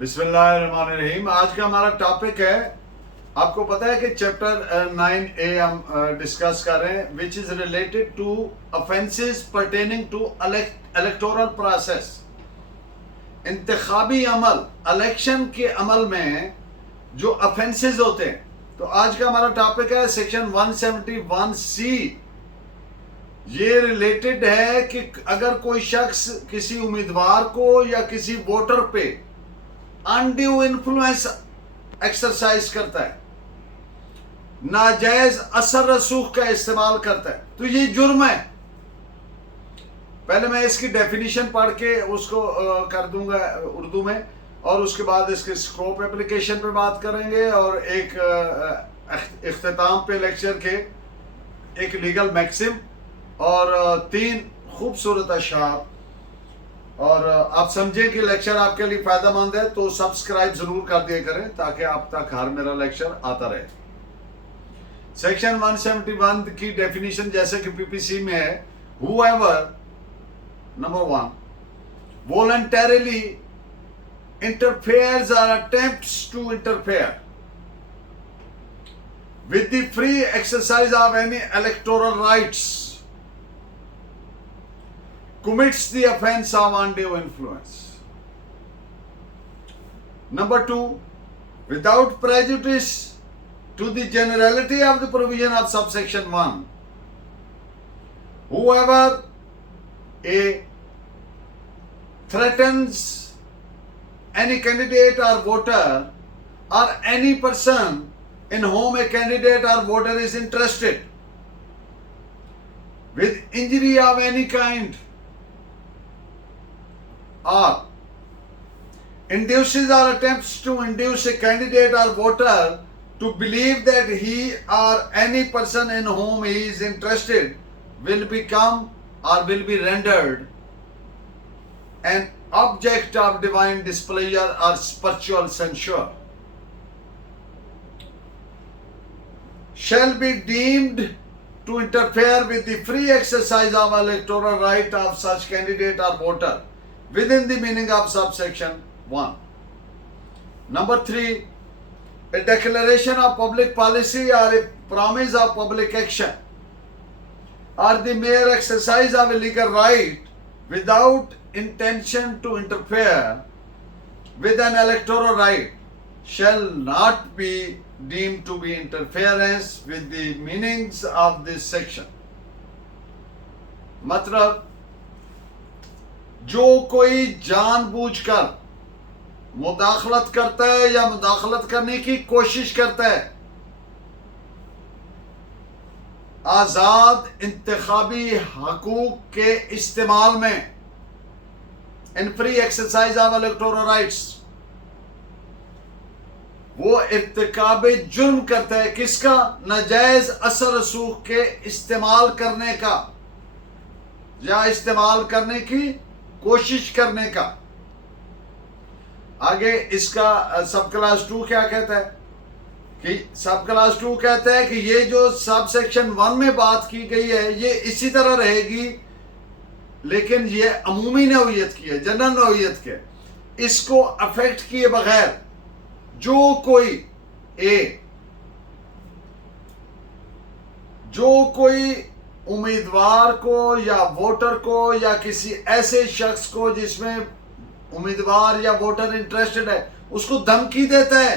بسم اللہ الرحمن الرحیم. آج کا ہمارا ٹاپک ہے، آپ کو پتا ہے کہ چیپٹر 9A ہم ڈسکس کر رہے ہیں which is related to offenses pertaining to electoral process. انتخابی عمل، الیکشن کے عمل میں جو offenses ہوتے ہیں. تو آج کا ہمارا ٹاپک ہے سیکشن 171C. یہ ریلیٹڈ ہے کہ اگر کوئی شخص کسی امیدوار کو یا کسی ووٹر پہ انڈیو انفلوئنس ایکسرسائز کرتا ہے، ناجائز اثر رسوخ کا استعمال کرتا ہے، تو یہ جرم ہے. پہلے میں اس کی ڈیفینیشن پڑھ کے اس کو کر دوں گا اردو میں، اور اس کے بعد اس کے اسکوپ اپلیکیشن پہ بات کریں گے، اور ایک اختتام پہ لیکچر کے ایک لیگل میکسم اور 3 خوبصورت اشعار. اور آپ سمجھیں کہ لیکچر آپ کے لیے فائدہ مند ہے تو سبسکرائب ضرور کر دیا کریں تاکہ آپ تک ہر میرا لیکچر آتا رہے. سیکشن 171 کی ڈیفینیشن جیسے کہ PPC میں ہے: whoever number 1 voluntarily interferes or attempts to interfere with the free exercise of any electoral rights commits the offense of undue influence. Number 2, without prejudice to the generality of the provision of subsection 1, whoever A threatens any candidate or voter or any person in whom a candidate or voter is interested with injury of any kind, or induces or attempts to induce a candidate or voter to believe that he or any person in whom he is interested will become or will be rendered an object of divine displeasure or spiritual censure, shall be deemed to interfere with the free exercise of electoral right of such candidate or voter within the meaning of subsection 1. Number 3, a declaration of public policy or a promise of public action or the mere exercise of a legal right without intention to interfere with an electoral right shall not be deemed to be interference with the meanings of this section. مطلب جو کوئی جان بوجھ کر مداخلت کرتا ہے یا مداخلت کرنے کی کوشش کرتا ہے آزاد انتخابی حقوق کے استعمال میں، in free exercise of electoral rights, وہ ارتکاب جرم کرتا ہے. کس کا؟ ناجائز اثر رسوخ کے استعمال کرنے کا یا استعمال کرنے کی کوشش کرنے کا. آگے اس کا سب کلاس 2 کیا کہتا ہے کہ سب کلاس 2 کہتا ہے کہ یہ جو سب سیکشن 1 میں بات کی گئی ہے یہ اسی طرح رہے گی، لیکن یہ عمومی نوعیت کی ہے، جنرل نوعیت کے. اس کو افیکٹ کیے بغیر جو کوئی امیدوار کو یا ووٹر کو یا کسی ایسے شخص کو جس میں امیدوار یا ووٹر انٹرسٹڈ ہے اس کو دھمکی دیتا ہے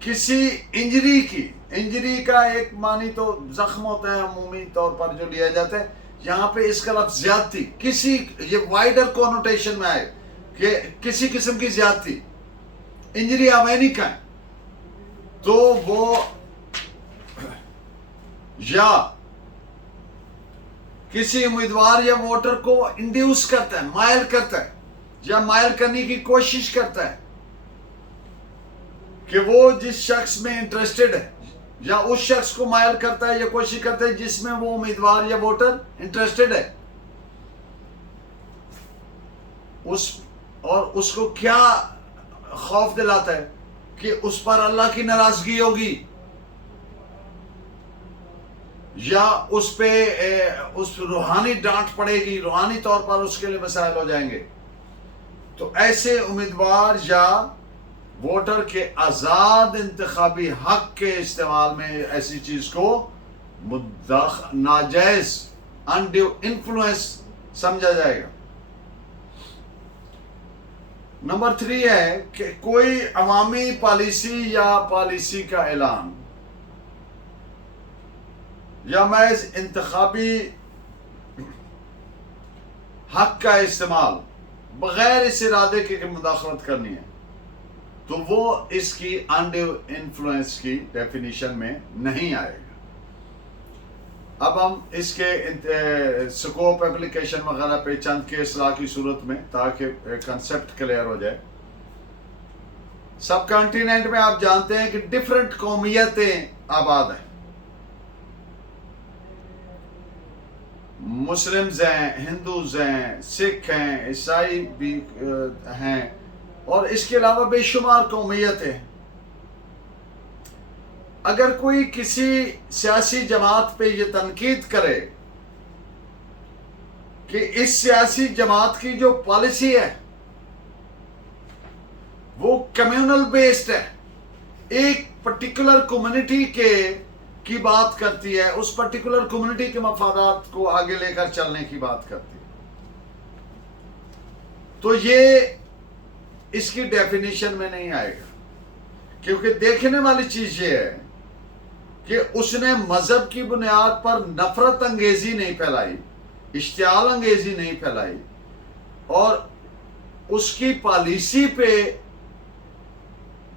کسی انجری کا ایک معنی تو زخم ہوتا ہے عمومی طور پر جو لیا جاتا ہے، یہاں پہ اس کا لفظ زیادتی، کسی یہ وائڈر کونوٹیشن میں آئے کہ کسی قسم کی زیادتی، انجری آف اینی کائنڈ، تو وہ یا کسی امیدوار یا ووٹر کو انڈیوس کرتا ہے، مائل کرتا ہے یا مائل کرنے کی کوشش کرتا ہے کہ وہ جس شخص میں انٹرسٹڈ ہے، یا اس شخص کو مائل کرتا ہے یا کوشش کرتا ہے جس میں وہ امیدوار یا ووٹر انٹرسٹڈ ہے. اور اس کو کیا خوف دلاتا ہے کہ اس پر اللہ کی ناراضگی ہوگی، یا اس پہ روحانی ڈانٹ پڑے گی، روحانی طور پر اس کے لیے مسائل ہو جائیں گے. تو ایسے امیدوار یا ووٹر کے آزاد انتخابی حق کے استعمال میں ایسی چیز کو ناجائز انڈیو انفلوئنس سمجھا جائے گا۔ نمبر 3 ہے کہ کوئی عوامی پالیسی یا پالیسی کا اعلان یا محض انتخابی حق کا استعمال بغیر اس ارادے کے مداخلت کرنی ہے تو وہ اس کی انڈیو انفلوئنس کی ڈیفینیشن میں نہیں آئے گا۔ اب ہم اس کے سکوپ اپلیکیشن وغیرہ پہ چند کے اصلاح کی صورت میں تاکہ کنسپٹ کلیئر ہو جائے۔ سب کانٹیننٹ میں آپ جانتے ہیں کہ ڈیفرنٹ قومیتیں آباد ہیں، مسلمز ہیں، ہندوز ہیں، سکھ ہیں، عیسائی بھی ہیں، اور اس کے علاوہ بے شمار قومیتیں۔ اگر کوئی کسی سیاسی جماعت پہ یہ تنقید کرے کہ اس سیاسی جماعت کی جو پالیسی ہے وہ کمیونل بیسڈ ہے، ایک پرٹیکولر کمیونٹی کی بات کرتی ہے، اس پرٹیکولر کمیونٹی کے مفادات کو آگے لے کر چلنے کی بات کرتی ہے، تو یہ اس کی ڈیفینیشن میں نہیں آئے گا، کیونکہ دیکھنے والی چیز یہ ہے کہ اس نے مذہب کی بنیاد پر نفرت انگیزی نہیں پھیلائی، اشتعال انگیزی نہیں پھیلائی، اور اس کی پالیسی پہ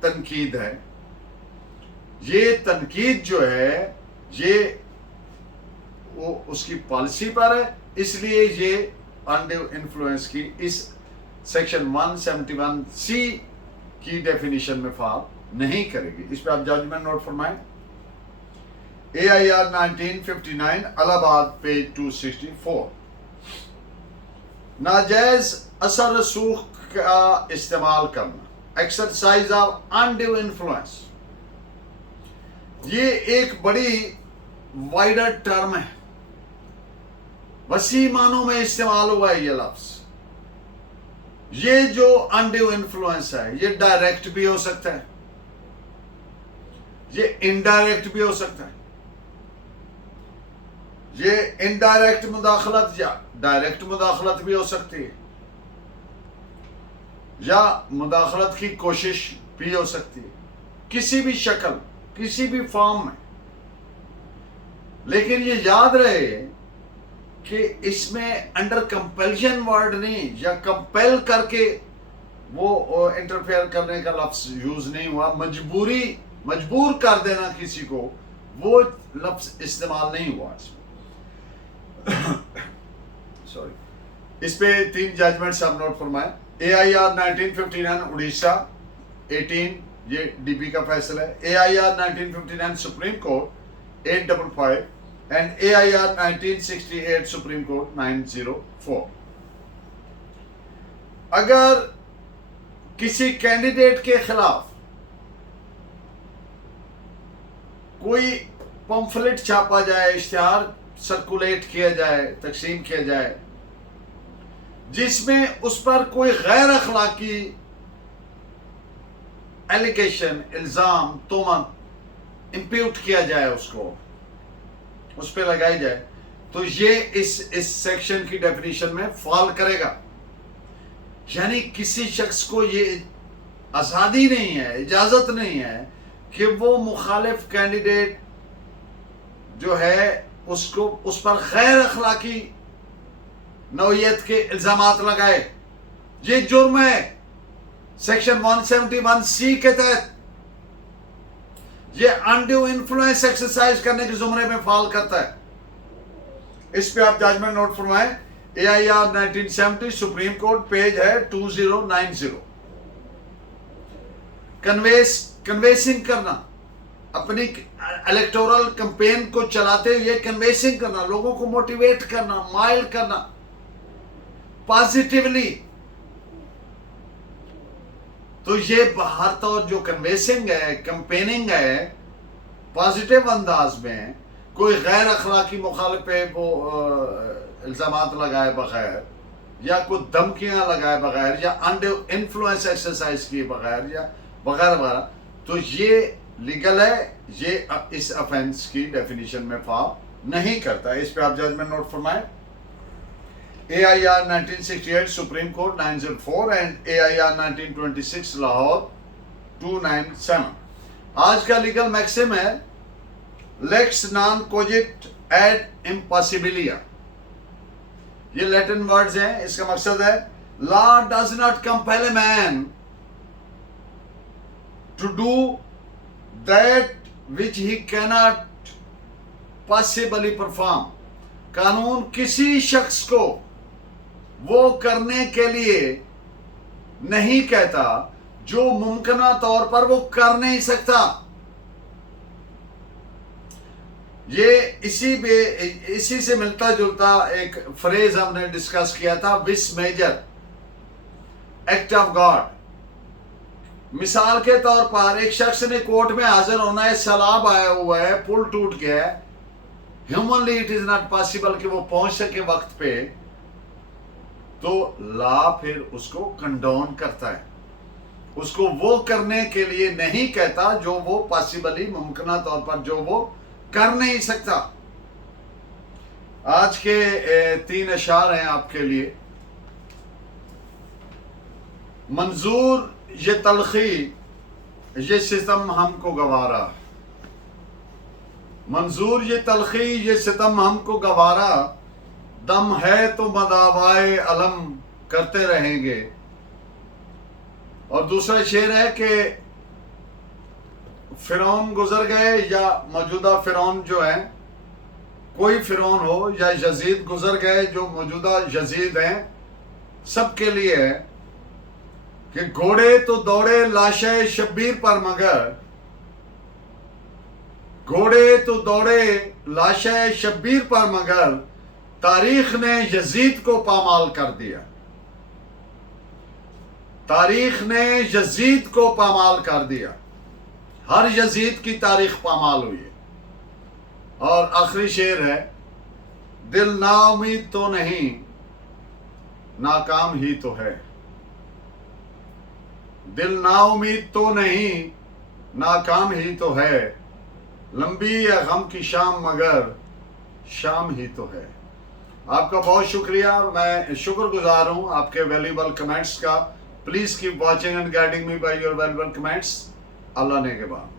تنقید ہے۔ یہ تنقید جو ہے یہ وہ اس کی پالیسی پر ہے، اس لیے یہ انڈیو انفلوئنس کی اس سیکشن 171C کی ڈیفینیشن میں فال نہیں کرے گی۔ اس پہ آپ ججمنٹ نوٹ فرمائیں۔ AIR 1959 الہ آباد پیج 264۔ ناجائز اثر رسوخ کا استعمال کرنا، ایکسرسائز آف انڈیو انفلوئنس، یہ ایک بڑی وائڈر ٹرم ہے، وسیع معنوں میں استعمال ہوا ہے یہ لفظ۔ یہ جو انڈیو انفلوئنس ہے یہ ڈائریکٹ بھی ہو سکتا ہے، یہ انڈائریکٹ بھی ہو سکتا ہے، یہ انڈائریکٹ مداخلت یا ڈائریکٹ مداخلت بھی ہو سکتی ہے، یا مداخلت کی کوشش بھی ہو سکتی ہے، کسی بھی شکل کسی بھی فارم میں۔ لیکن یہ یاد رہے کہ اس میں انڈر کمپیلشن ورڈ نہیں، یا کمپیل کر کے وہ انٹرفیئر کرنے کا لفظ یوز نہیں ہوا، مجبور کر دینا کسی کو، وہ لفظ استعمال نہیں ہوا اس میں۔ سوری، اس پہ 3 ججمنٹس آپ نوٹ فرمائیں۔ AIR 1959 اڑیسہ 18، یہ ڈی بی کا فیصلہ ہے۔ AIR 1959 supreme court 855 and AIR 1968 supreme court 904۔ اگر کسی کینڈیڈیٹ کے خلاف کوئی پمفلٹ چھاپا جائے، اشتہار سرکولیٹ کیا جائے، تقسیم کیا جائے، جس میں اس پر کوئی غیر اخلاقی ایلیگیشن، الزام، تہمت امپیوٹ کیا جائے، اس پہ لگائی جائے، تو یہ اس سیکشن کی ڈیفینیشن میں فال کرے گا۔ یعنی کسی شخص کو یہ آزادی نہیں ہے، اجازت نہیں ہے کہ وہ مخالف کینڈیڈیٹ جو ہے اس پر غیر اخلاقی نوعیت کے الزامات لگائے۔ یہ جرم ہے سیکشن 171C کے تحت، یہ انڈیو انفلوئنس ایکسرسائز کرنے کے زمرے میں فال کرتا ہے۔ اس پہ آپ ججمنٹ نوٹ فرمائیں۔ AIR 1970 سپریم کورٹ پیج ہے 2090۔ کنویسنگ کرنا، اپنی الیکٹورل کمپین کو چلاتے ہوئے کنویسنگ کرنا، لوگوں کو موٹیویٹ کرنا، مائل کرنا پازیٹیولی، تو یہ باہر طور جو کنویسنگ ہے، کمپیننگ ہے، پازیٹیو انداز میں، کوئی غیر اخلاقی مخالف پہ وہ الزامات لگائے بغیر، یا کوئی دھمکیاں لگائے بغیر یا انڈر انفلوئنس ایکسرسائز کیے بغیر یا وغیرہ وغیرہ، تو یہ لیگل ہے، یہ اس افینس کی ڈیفینیشن میں فال نہیں کرتا. اس پہ آپ ججمنٹ نوٹ فرمائیں. AIR 1968 supreme court 904 and AIR 1926 لاہور 297. آج کا لیگل میکسم ہے لیکس نان کوجٹ ایڈ امپاسبلیا. یہ لیٹن ورڈز ہیں. اس کا مقصد ہے law does not compel a man to do that which he cannot possibly perform. قانون کسی شخص کو وہ کرنے کے لیے نہیں کہتا جو ممکنہ طور پر وہ کر نہیں سکتا. یہ اسی سے ملتا جلتا ایک فریز ہم نے ڈسکس کیا تھا، وس میجر ایکٹ آف گاڈ. مثال کے طور پر ایک شخص نے کورٹ میں حاضر ہونا ہے، سیلاب آیا ہوا ہے، پل ٹوٹ گیا ہے، humanly it is not possible کہ وہ پہنچ سکے وقت پہ، تو لا پھر اس کو کنڈون کرتا ہے، اس کو وہ کرنے کے لیے نہیں کہتا جو وہ پاسبلی ممکنہ طور پر جو وہ کر نہیں سکتا. آج کے 3 اشعار ہیں آپ کے لیے. منظور یہ تلخی یہ ستم ہم کو گوارا، منظور یہ تلخی یہ ستم ہم کو گوارا، دم ہے تو مداوائے علم کرتے رہیں گے. اور دوسرا شعر ہے کہ فرعون گزر گئے، یا موجودہ فرعون جو ہیں، کوئی فرعون ہو یا یزید گزر گئے جو موجودہ یزید ہیں، سب کے لیے ہے کہ گھوڑے تو دوڑے لاشے شبیر پر مگر، گھوڑے تو دوڑے لاشے شبیر پر مگر، تاریخ نے یزید کو پامال کر دیا، تاریخ نے یزید کو پامال کر دیا. ہر یزید کی تاریخ پامال ہوئی ہے. اور آخری شعر ہے دل نا امید تو نہیں ناکام ہی تو ہے، دل نا امید تو نہیں ناکام ہی تو ہے، لمبی ہے غم کی شام مگر شام ہی تو ہے. آپ کا بہت شکریہ، میں شکر گزار ہوں آپ کے ویلیبل کمنٹس کا. Please keep watching and guiding me by your valuable comments. اللہ نے کے بعد